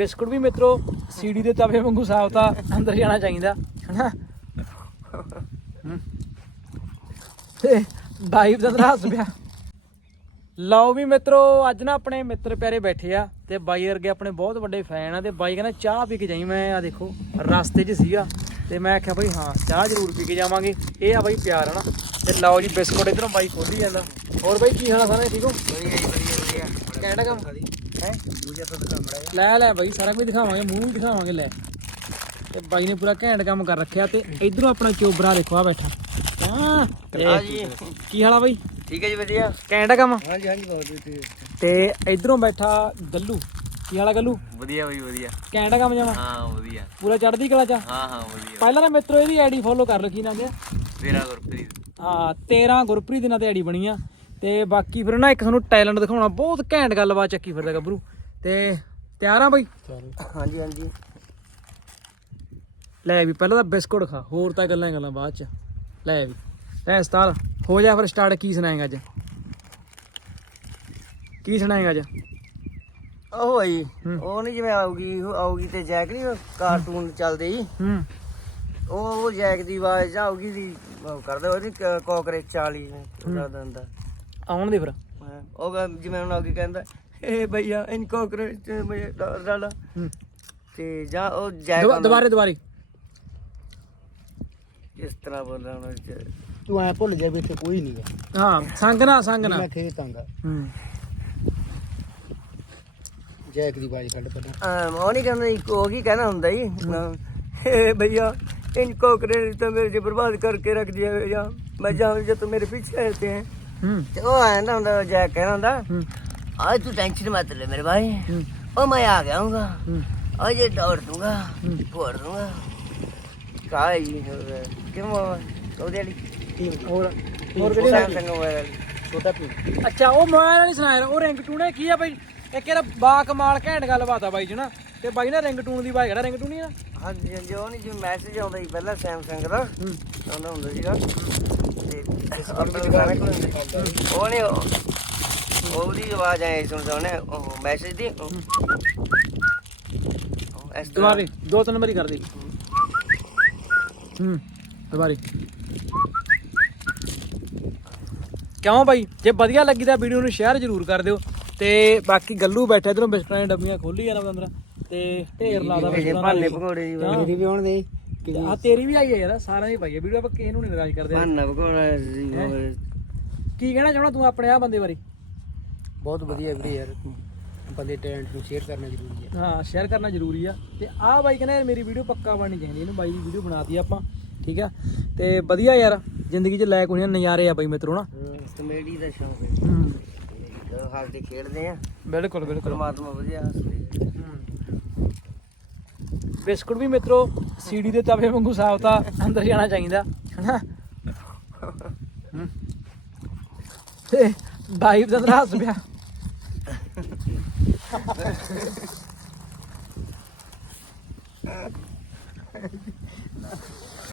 Biscuit ਵੀ ਮਿੱਤਰੋ ਸੀੜੀ ਦੇ ਤਵੇ ਵਾਂਗੂ ਸਾਫ਼ ਤਾਂ ਅੰਦਰ ਜਾਣਾ ਚਾਹੀਦਾ ਹਨਾ। ਤੇ ਬਾਈ ਦਾ ਪਿਆ। ਲਓ ਵੀ ਮਿੱਤਰੋ ਅੱਜ ਨਾ ਆਪਣੇ ਮਿੱਤਰ ਪਿਆਰੇ ਬੈਠੇ ਆ ਤੇ ਬਾਈ ਵਰਗੇ ਆਪਣੇ ਬਹੁਤ ਵੱਡੇ ਫੈਨ ਆ ਤੇ ਬਾਈ ਕਹਿੰਦਾ ਚਾਹ ਪੀ ਕੇ ਜਾਈ ਮੈਂ ਆ ਦੇਖੋ ਰਸਤੇ 'ਚ ਸੀਗਾ ਤੇ ਮੈਂ ਆਖਿਆ ਬਾਈ ਹਾਂ ਚਾਹ ਜ਼ਰੂਰ ਪੀ ਕੇ ਜਾਵਾਂਗੇ। ਇਹ ਆ ਬਾਈ ਪਿਆਰ ਹਨਾ? ਤੇ ਲਓ ਜੀ ਬਿਸਕੁਟ ਇਧਰੋਂ ਬਾਈ ਖੋਲੀ ਜਾਂਦਾ। ਹੋਰ ਬਾਈ ਕੀ ਹਾਲ ਆ ਸਾਰੇ ਠੀਕ ਹੋ? ਵਧੀਆ ਜੀ ਵਧੀਆ ਵਧੀਆ। ਕਹਿਣਾ ਕੰਮ? ਹੈ ਦੂਜਾ ਤਾਂ ਦਿਖਾਉਣਾ ਲੈ ਲੈ ਬਾਈ ਸਾਰਾ ਕੁਝ ਦਿਖਾਵਾਂਗੇ ਮੂੰਹ ਵੀ ਦਿਖਾਵਾਂਗੇ ਲੈ। ਤੇ ਬਾਈ ਨੇ ਪੂਰਾ ਘੈਂਟ ਕੰਮ ਕਰ ਰੱਖਿਆ ਤੇ ਇਧਰੋਂ ਆਪਣਾ ਚੋਬਰਾ ਦੇਖੋ ਆ ਬੈਠਾ। ਹਾਂ। ਜੀ? ਕੀ ਹਾਲ ਆ ਬਾਈ? ਠੀਕ ਹੈ ਜੀ ਵਧੀਆ। ਘੈਂਟ ਆ ਕੰਮ? ਹਾਂਜੀ ਹਾਂਜੀ ਬਹੁਤ ਵਧੀਆ ਤੇ ਇਧਰੋਂ ਬੈਠਾ ਗੱਲੂ। ਕੀ ਹਾਲ ਆ ਗੱਲੂ? ਵਧੀਆ ਬਈ ਵਧੀਆ। ਘੈਂਟ ਆ ਕੰਮ ਜਮਾ? ਹਾਂ ਵਧੀਆ। ਪੂਰਾ ਚੜ੍ਹਦੀ ਕਲਾ ਚ। ਹਾਂ ਹਾਂ ਵਧੀਆ। ਪਹਿਲਾਂ ਨਾ ਮਿੱਤਰੋ ਇਹਦੀ ਆਈਡੀ ਫੋਲੋ ਕਰ ਰੱਖੀ ਨਾ ਗਿਆ ਤੇਰਾ ਗੁਰਪ੍ਰੀਤ। ਹਾਂ 13 ਗੁਰਪ੍ਰੀਤ ਦਿਨਾਂ ਤੇ ਆਈਡੀ ਬਣੀ ਆ। ਤੇ ਬਾਕੀ ਫਿਰ ਨਾ ਇੱਕ ਤੁਹਾਨੂੰ ਟੈਲੈਂਟ ਦਿਖਾਉਣਾ ਬਹੁਤ ਘੈਂਟ ਗੱਲਬਾਤ ਚੱਕੀ ਫਿਰਦਾ ਗੱਭਰੂ। ਤੇ ਤਿਆਰ ਆ ਬਾਈ? ਹਾਂਜੀ ਹਾਂਜੀ। ਲੈ ਵੀ ਪਹਿਲਾਂ ਤਾਂ ਬਿਸਕੁਟ ਖਾ ਹੋਰ ਤਾਂ ਗੱਲਾਂ ਗੱਲਾਂ ਬਾਅਦ ਚ। ਲੈ ਵੀ ਲੈ ਉਸਤਾਦ ਹੋ ਜਾ ਫਿਰ ਸਟਾਰਟ ਕੀ ਸੁਣਾਏਗਾ ਅੱਜ? ਕੀ ਸੁਣਾਏਗਾ ਅੱਜ? ਉਹ ਹੂੰ। ਉਹ ਨਹੀਂ ਜਿਵੇਂ ਆਊਗੀ ਉਹ ਆਊਗੀ ਤੇ ਜੈਕ ਨਹੀਂ ਕਾਰਟੂਨ ਚੱਲਦੇ ਜੀ ਹੂੰ। ਉਹ ਜੈਕ ਦੀ ਆਵਾਜ਼ ਆਊਗੀ ਦੀ ਕਰਦੇ ਉਹਦੀ ਕੋਕਰੇਚ ਵਾਲੀ ਉਹਦਾ ਦੰਦਾ। ਆਉਣ ਦੇ ਫਿਰ? ਉਹ ਗਾ- ਜਿਵੇਂ ਹੁਣ ਅੱਗੇ ਕਹਿੰਦਾ ਏ ਭਈਆ ਇਨ ਕੋਕਰੋਚ ਮੈਂ ਡਾਲਾ ਹੂੰ। ਤੇ ਜਾਂ ਉਹ ਜੈ ਦੁਬਾਰੇ ਦੁਬਾਰੇ। ਇਸ ਤਰ੍ਹਾਂ ਬੋਲਣਾ ਉਹਨਾਂ ਚ ਤੂੰ ਐ ਭੁੱਲ ਜਾ ਵੀ ਕੋਈ ਨਹੀਂ ਹੈ ਹਾਂ ਸੰਗ ਨਾ ਸੰਗ ਨਾ ਮੈਂ ਖੇਤ ਆਂਗਾ। ਹੂੰ। ਜੈਕ ਦੀ ਬਾਜ ਕੱਢ ਪਤਾ ਅਮ, ਉਹ ਨਹੀਂ ਕਹਿੰਦਾ ਇੱਕ ਉਹ ਕੀ ਕਹਿਣਾ ਹੁੰਦਾ ਜੀ? ਏ ਭਈਆ ਇਨ ਕੋਕਰੋਚ ਤਾਂ ਮੇਰੇ ਜੇ ਬਰਬਾਦ ਕਰਕੇ ਰੱਖ ਦਿਆ ਜਾਂ ਮੈਂ ਜਾਂ ਜੋ ਤੂੰ ਮੇਰੇ ਪਿੱਛੇ ਰਹਤੇ ਹੈ? ਤੇ ਉਹ ਆਂਦਾ ਹੁੰਦਾ ਜਾ ਕਹਿਣਾ ਹੁੰਦਾ ਆ ਤੂੰ ਟੈਨਸ਼ਨ ਮਤ ਲੈ ਮੇਰੇ ਭਾਈ। ਉਹ ਮੈਂ ਆ ਗਿਆ ਹੂੰਗਾ। ਆ ਜੇ ਦੌੜ ਦੂੰਗਾ ਘੋੜ ਦੂੰਗਾ। ਕਾਈ ਕਿਵੇਂ ਉਹਦੇ ਲਈ ਟੀਮ ਹੋਰ ਹੋਰ ਕਿਹੜੀ ਲੱਗੀ ਛੋਟਾ ਟੀਮ ਅੱਛਾ ਉਹ ਮੈਂ ਨਹੀਂ ਸੁਣਾਇਆ ਉਹ ਰਿੰਗ ਟੂਣੇ ਕੀ ਆ ਬਾਈ? ਇਹ ਕਿਹੜਾ ਬਾ ਘੈਂਟ ਗੱਲਬਾਤ ਆ ਬਾਈ ਤੇ ਬਾਈ ਨਾ ਰਿੰਗ ਟੂਨ ਦੀ ਬਾਈ ਕਿਹੜਾ ਰਿੰਗ ਟੂਨ ਹੀ ਆ? ਹਾਂਜੀ ਹਾਂਜੀ ਉਹ ਨਹੀਂ ਜਿਵੇਂ ਮੈਸੇਜ ਆਉਂਦਾ ਸੀ ਪਹਿਲਾਂ ਸੈਮਸੰਗ ਦਾ। ਹੂੰ। ਆਉਂਦਾ ਹੁੰਦਾ ਸੀਗਾ। ਤੇ ਉਹ ਨਹੀਂ ਉਹ- ਉਹਦੀ ਆਵਾਜ਼ ਆਈ ਸੁਣ ਸੁਣੇ ਉਹ ਮੈਸੇਜ ਦੀ। ਇਸ ਦੁਬਾਰੇ ਤਿੰਨ ਵਾਰੀ ਕਰ ਦੇ। ਹੂੰ ਦੁਬਾਰੇ। ਕਿਉਂ ਬਾਈ? ਜੇ ਵਧੀਆ ਲੱਗੀ ਤਾਂ ਵੀਡੀਓ ਨੂੰ ਸ਼ੇਅਰ ਜ਼ਰੂਰ ਕਰ ਦਿਓ। ਤੇ ਬਾਕੀ ਗੱਲੂ ਬੈਠਾ ਇਧਰੋਂ ਬਿਸਕੁਟਾਂ ਦੀਆਂ ਡੱਬੀਆਂ ਖੋਲੀ ਜਾਂਦਾ ਅੰਦਰ। ਤੇ ਢੇਰ ਲਾਦਾ ਇਹ ਭਾਨੇ ਪਕੌੜੇ ਦੀ ਹਾਂ। ਮੇਰੀ ਵੀ ਆਉਣ ਦੇ ਆ ਤੇਰੀ ਵੀ ਆਈ ਹੈ ਯਾਰ ਸਾਰਿਆਂ ਦੀ ਪਾਈ ਹੈ। ਵੀਡੀਓ ਆਪਾਂ ਕਿਸੇ ਨੂੰ ਨਹੀਂ ਨਿਰਾਸ਼ ਕਰਦੇ। ਭਾਨਾ ਪਕੌੜਾ ਸੀ ਹੈਂ? ਉਹ। ਕੀ ਕਹਿਣਾ ਚਾਹਣਾ ਤੂੰ ਆਪਣੇ ਆ ਬੰਦੇ ਬਾਰੇ? ਬਹੁਤ ਵਧੀਆ ਵੀਰੇ ਯਾਰ। ਬੰਦੇ ਟੈਲੈਂਟ ਨੂੰ ਸ਼ੇਅਰ ਕਰਨਾ ਜ਼ਰੂਰੀ ਹੈ। ਹਾਂ ਸ਼ੇਅਰ ਕਰਨਾ ਜ਼ਰੂਰੀ ਆ। ਤੇ ਆਹ ਬਾਈ ਕਹਿੰਦਾ ਯਾਰ ਮੇਰੀ ਵੀਡੀਓ ਪੱਕਾ ਬਣਨੀ ਚਾਹੀਦੀ ਇਹਨੂੰ ਬਾਈ ਦੀ ਵੀਡੀਓ ਬਣਾਤੀ ਆਪਾਂ ਠੀਕ ਆ? ਤੇ ਵਧੀਆ ਯਾਰ ਜ਼ਿੰਦਗੀ 'ਚ ਲੈ ਕੋਈ ਨਜ਼ਾਰੇ ਆ ਬਾਈ ਮਿੱਤਰੋ ਨਾ। ਹਾਂ, ਕਮੇਡੀ ਦਾ ਸ਼ੌਂਕ ਹੈ। ਹੂੰ। ਜਦੋਂ ਹਾਲਦੇ ਖੇਡਦੇ ਆ। ਬਿਲਕੁਲ ਬਿਲਕੁਲ। ਪਰਮਾਤਮਾ ਵਧੀਆ ਹੱਸਦੇ। ਬਿਸਕੁਟ ਵੀ ਮਿੱਤਰੋ ਸੀੜੀ ਦੇ ਤਵੇ ਵਾਂਗੂ ਸਾਫ਼ ਤਾਂ ਅੰਦਰ ਜਾਣਾ ਚਾਹੀਦਾ, ਹਨਾ ਹਮ। ਤੇ ਬਾਈ ਦਾ ਤਾਂ ਪਿਆ